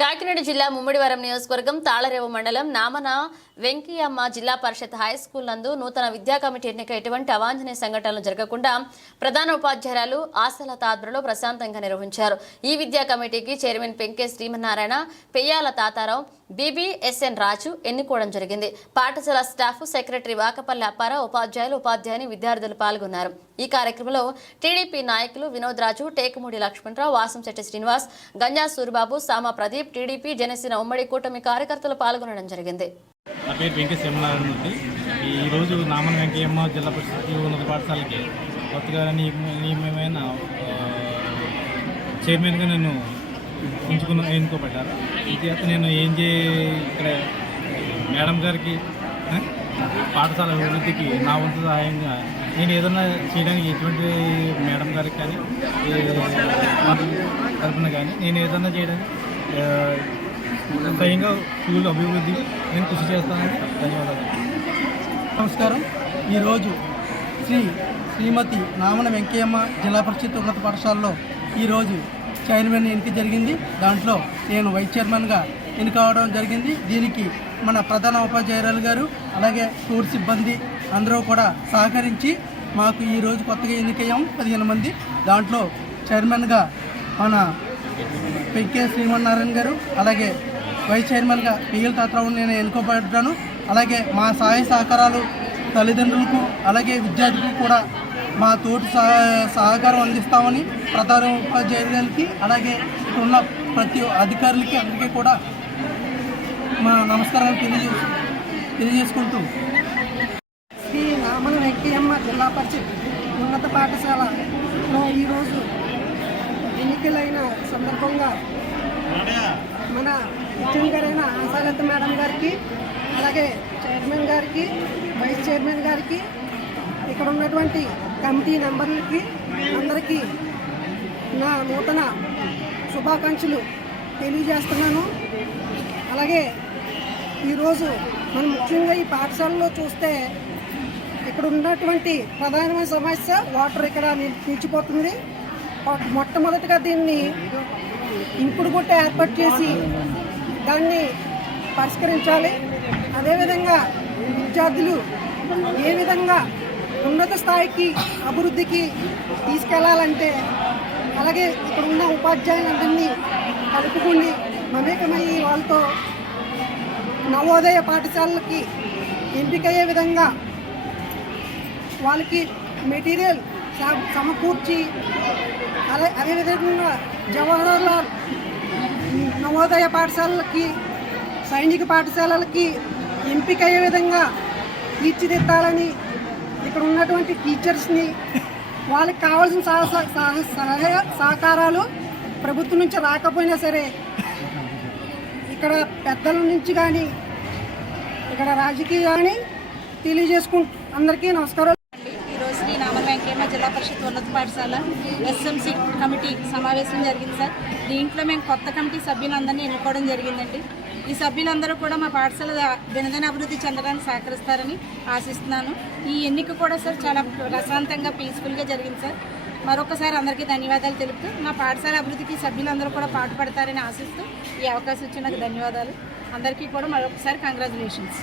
కాకినాడ జిల్లా ముమ్మిడివరం నియోజకవర్గం తాళరేవు మండలం నామన వెంకయ్యమ్మ జిల్లా పరిషత్ హై స్కూల్ నందు నూతన విద్యా కమిటీ ఎన్నిక ఎటువంటి అవాంఛనీయ సంఘటనలు జరగకుండా ప్రధాన ఉపాధ్యాయురాలు ఆశలత ఆధ్వర్యంలో ప్రశాంతంగా నిర్వహించారు. ఈ విద్యా కమిటీకి చైర్మన్ పెంకే శ్రీమన్నారాయణ, పెయ్యాల తాతారావు, బీబీఎస్ఎన్ రాజు ఎన్నుకోవడం జరిగింది. పాఠశాల స్టాఫ్, సెక్రటరీ వాకపల్లి అప్పారావు, ఉపాధ్యాయులు, ఉపాధ్యాయుని, విద్యార్థులు పాల్గొన్నారు. ఈ కార్యక్రమంలో టీడీపీ నాయకులు వినోద్ రాజు, టేకుమూడి లక్ష్మణరావు, వాసంశెట్టి శ్రీనివాస్, గంజా సూరిబాబు, సామ ప్రదీప్, టీడీపీ, జనసేన ఉమ్మడి కూటమి కార్యకర్తలు పాల్గొనడం జరిగింది. నా పేరు వెంకయ్య శ్రీమన్నారాయణ. ఈరోజు నామన వెంకయ్యమ్మ జిల్లా పరిషత్ ఉన్నత పాఠశాలకి కొత్తగా నియమమైన చైర్మన్గా నేను ఎన్నుకోబడ్డారు. ఇది నేను ఇక్కడ మేడం గారికి పాఠశాల అభివృద్ధికి నా వంతు సహాయంగా నేను ఏదన్నా చేయడానికి ఎటువంటి మేడం గారికి కానీ తరఫున కానీ నేను ఏదన్నా చేయడానికి స్వయంగా స్కూల్ అభివృద్ధి నేను కృషి చేస్తానని ధన్యవాదాలు. నమస్కారం. ఈరోజు శ్రీమతి నామన వెంకయ్యమ్మ జిల్లా పరిషత్ ఉన్నత పాఠశాలలో ఈరోజు చైర్మన్ ఎన్నిక జరిగింది. దాంట్లో నేను వైస్ చైర్మన్గా ఎన్నిక అవడం జరిగింది. దీనికి మన ప్రధాన ఉపాధ్యాయురాలు గారు అలాగే టూర్ సిబ్బంది అందరూ కూడా సహకరించి మాకు ఈరోజు కొత్తగా ఎన్నికయ్యాం 15 మంది. దాంట్లో చైర్మన్గా మన పెంకే శ్రీమన్నారాయణ గారు, అలాగే వైస్ చైర్మన్గా పెయ్యాల తాతారావు నేను ఎన్నుకోబడ్డాను. అలాగే మా సహాయ సహకారాలు తల్లిదండ్రులకు అలాగే విద్యార్థులకు కూడా మా తోటి సహకారం అందిస్తామని ప్రధాన ఉపాధ్యాయులకి అలాగే ఉన్న ప్రతి అధికారులకి అందరికీ కూడా మా నమస్కారాలు తెలియజేసుకుంటూ శ్రీ నామన వెంకయ్యమ్మ జిల్లా పరిషత్ ఉన్నత పాఠశాలలో ఈరోజు ఎన్నికలైన సందర్భంగా మన హెచ్ఎం గారైన ఆశాలత మేడం గారికి, అలాగే చైర్మన్ గారికి, వైస్ చైర్మన్ గారికి, ఇక్కడ ఉన్నటువంటి కమిటీ మెంబర్లకి అందరికీ నా నూతన శుభాకాంక్షలు తెలియజేస్తున్నాను. అలాగే ఈరోజు మనం ముఖ్యంగా ఈ పాఠశాలలో చూస్తే ఇక్కడ ఉన్నటువంటి ప్రధానమైన సమస్య వాటర్ ఇక్కడ నిలిచిపోతుంది. మొట్టమొదటిగా దీన్ని ఇంకుడు గుట్ట ఏర్పాటు చేసి దాన్ని పరిష్కరించాలి. అదేవిధంగా విద్యార్థులు ఏ విధంగా ఉన్నత స్థాయికి అభివృద్ధికి తీసుకెళ్లాలంటే, అలాగే ఇక్కడ ఉన్న ఉపాధ్యాయులందరినీ కలుపుకుని మమేకమయ్యి వాళ్ళతో నవోదయ పాఠశాలలకి ఎంపికయ్యే విధంగా వాళ్ళకి మెటీరియల్ సమకూర్చి, అదేవిధంగా జవహర్లాల్ నవోదయ పాఠశాలలకి, సైనిక పాఠశాలలకి ఎంపికయ్యే విధంగా తీర్చిదిద్దాలని ఇక్కడ ఉన్నటువంటి టీచర్స్ని వాళ్ళకి కావాల్సిన సహాయ సహకారాలు ప్రభుత్వం నుంచి రాకపోయినా సరే ఇక్కడ పెద్దల నుంచి కానీ ఇక్కడ రాజకీయ కానీ తెలియజేసుకుంటూ అందరికీ నమస్కారం. ఈరోజు శ్రీ నామన వెంకయ్యమ్మ జిల్లా పరిషత్ ఉన్నత పాఠశాల ఎస్ఎంసీ కమిటీ సమావేశం జరిగింది సార్. దీంట్లో మేము కొత్త కమిటీ సభ్యులందరినీ ఎన్నుకోవడం జరిగిందండి. ఈ సభ్యులందరూ కూడా మా పాఠశాల దినదిన అభివృద్ధి చెందడానికి సహకరిస్తారని ఆశిస్తున్నాను. ఈ ఎన్నిక కూడా సార్ చాలా ప్రశాంతంగా పీస్ఫుల్గా జరిగింది సార్. మరొకసారి అందరికీ ధన్యవాదాలు తెలుపుతూ మా పాఠశాల అభివృద్ధికి సభ్యులందరూ కూడా పాటుపడతారని ఆశిస్తూ ఈ అవకాశం ఇచ్చినందుకు ధన్యవాదాలు. అందరికీ కూడా మరొకసారి కంగ్రాచులేషన్స్.